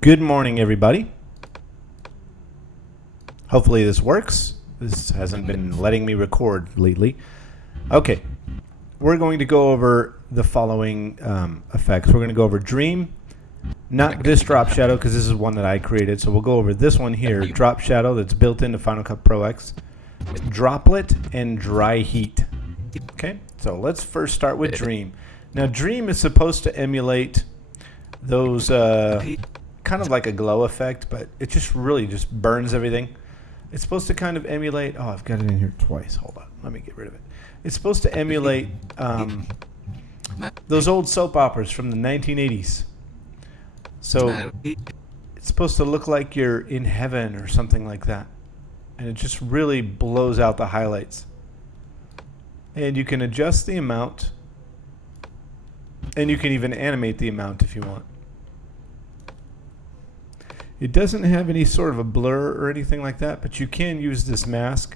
Good morning, everybody. Hopefully this works. This hasn't been letting me record lately. Okay, we're going to go over the following effects. We're going to go over Dream, not this drop shadow because this is one that I created. So we'll go over this one here, drop shadow that's built into Final Cut Pro X, Droplet, and Dry Heat. Okay, so let's first start with Dream. Now Dream is supposed to emulate those kind of like a glow effect, but it just really just burns everything. It's supposed to kind of emulate, oh, I've got it in here twice. Hold on, let me get rid of it. It's supposed to emulate those old soap operas from the 1980s. So it's supposed to look like you're in heaven or something like that. And it just really blows out the highlights. And you can adjust the amount, and you can even animate the amount if you want. It doesn't have any sort of a blur or anything like that, but you can use this mask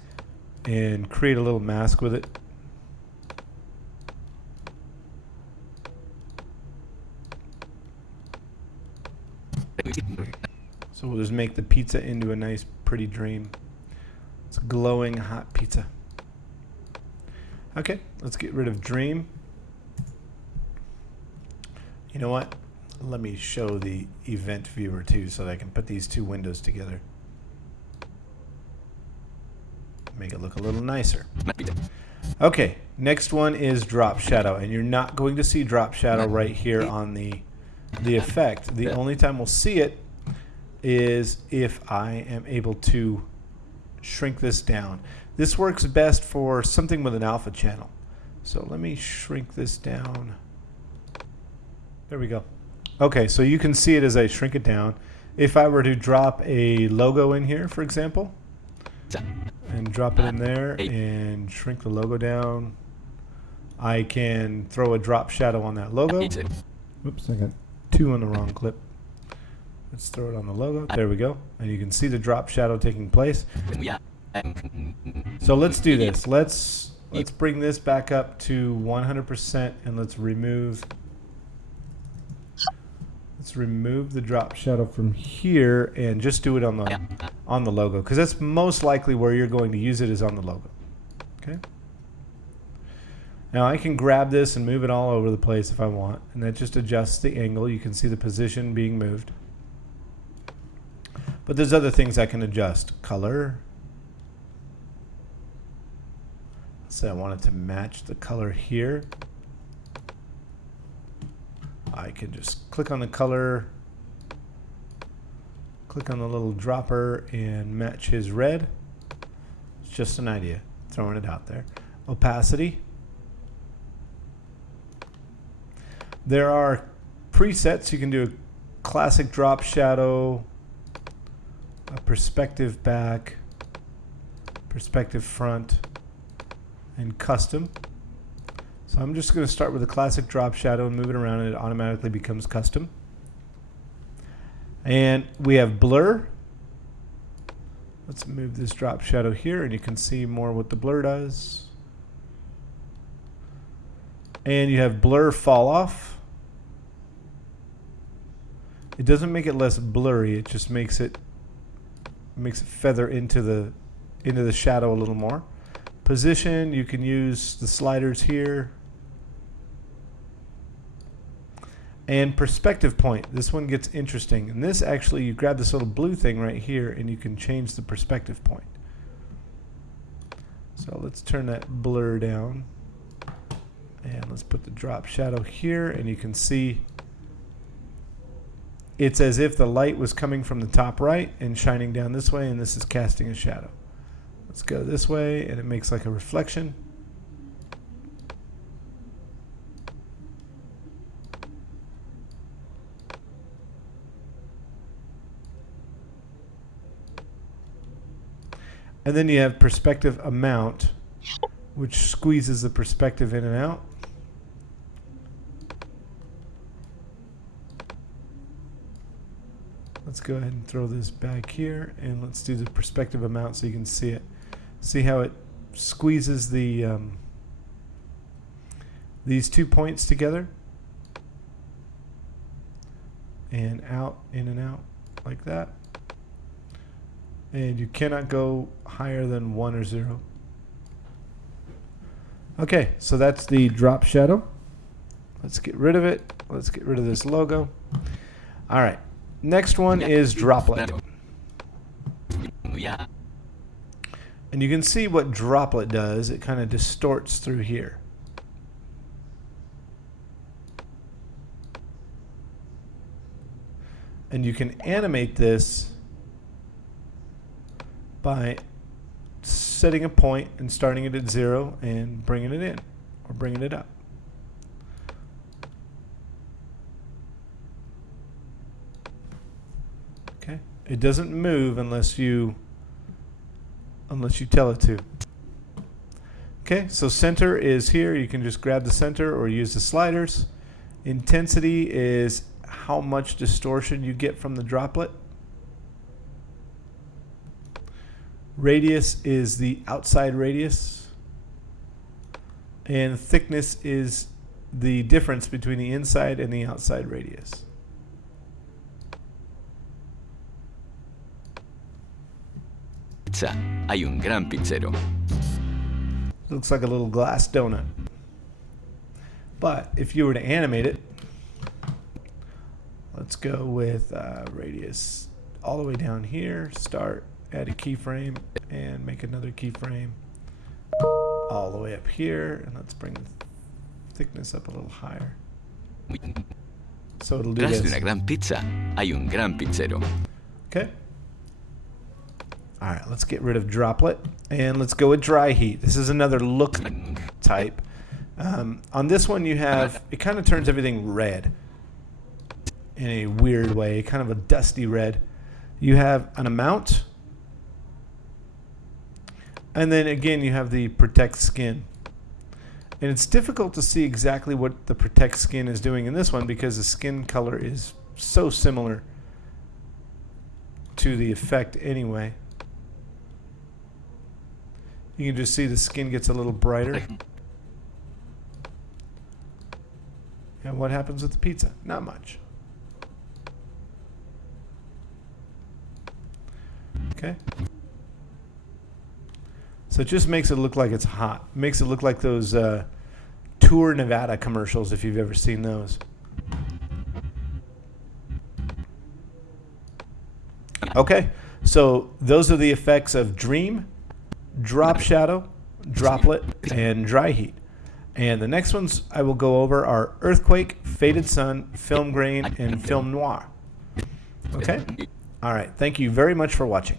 and create a little mask with it. So we'll just make the pizza into a nice pretty dream. It's glowing hot pizza. Okay, let's get rid of Dream. You know what? Let me show the event viewer too so that I can put these two windows together. Make it look a little nicer. Okay, next one is drop shadow, and you're not going to see drop shadow right here on the effect. The only time we'll see it is if I am able to shrink this down. This works best for something with an alpha channel. So let me shrink this down. There we go. Okay, so you can see it as I shrink it down. If I were to drop a logo in here, for example, and drop it in there and shrink the logo down, I can throw a drop shadow on that logo. Oops, I got two on the wrong clip. Let's throw it on the logo. There we go. And you can see the drop shadow taking place. So let's do this. Let's bring this back up to 100% and let's remove the drop shadow from here and just do it on the logo, because that's most likely where you're going to use it, is on the logo. Okay. Now I can grab this and move it all over the place if I want, and that just adjusts the angle. You can see the position being moved. But there's other things I can adjust. Color. Let's say I want it to match the color here. I can just click on the color, click on the little dropper and match his red. It's just an idea, throwing it out there. Opacity. There are presets. You can do a classic drop shadow, a perspective back, perspective front, and custom. So I'm just going to start with a classic drop shadow and move it around, and it automatically becomes custom. And we have blur. Let's move this drop shadow here, and you can see more what the blur does. And you have blur fall off. It doesn't make it less blurry, it just makes it feather into the shadow a little more. Position, you can use the sliders here. And perspective point, this one gets interesting. And this actually, you grab this little blue thing right here and you can change the perspective point. So let's turn that blur down. And let's put the drop shadow here, and you can see it's as if the light was coming from the top right and shining down this way, and this is casting a shadow. Let's go this way, and it makes like a reflection. And then you have perspective amount, which squeezes the perspective in and out. Let's go ahead and throw this back here, and let's do the perspective amount so you can see it. See how it squeezes the these 2 points together? and out, in and out, like that. And you cannot go higher than 1 or 0. Okay, so that's the drop shadow. Let's get rid of it. Let's get rid of this logo. All right, next one is Droplet. And you can see what Droplet does. It kind of distorts through here. And you can animate this by setting a point and starting it at 0 and bringing it in or bringing it up. Okay, it doesn't move unless you tell it to. Okay, so center is here. You can just grab the center or use the sliders. Intensity is how much distortion you get from the droplet. Radius is the outside radius. And thickness is the difference between the inside and the outside radius. Hay un gran pizzero. Looks like a little glass donut. But if you were to animate it, let's go with radius all the way down here. Start, add a keyframe, and make another keyframe all the way up here. And let's bring the thickness up a little higher. So it'll do Tras this. de una gran pizza, hay un gran pizzero. Okay. All right, let's get rid of Droplet and let's go with Dry Heat. This is another look type. On this one, you have, it kind of turns everything red in a weird way, kind of a dusty red. You have an amount, and then again, you have the Protect Skin. And it's difficult to see exactly what the Protect Skin is doing in this one because the skin color is so similar to the effect anyway. You can just see the skin gets a little brighter. And what happens with the pizza? Not much. Okay. So it just makes it look like it's hot. Makes it look like those Tour Nevada commercials, if you've ever seen those. Okay, so those are the effects of Dream, Drop Shadow, Droplet, and Dry Heat. And the next ones I will go over are Earthquake, Faded Sun, Film Grain, and Film Noir. Okay? All right, thank you very much for watching.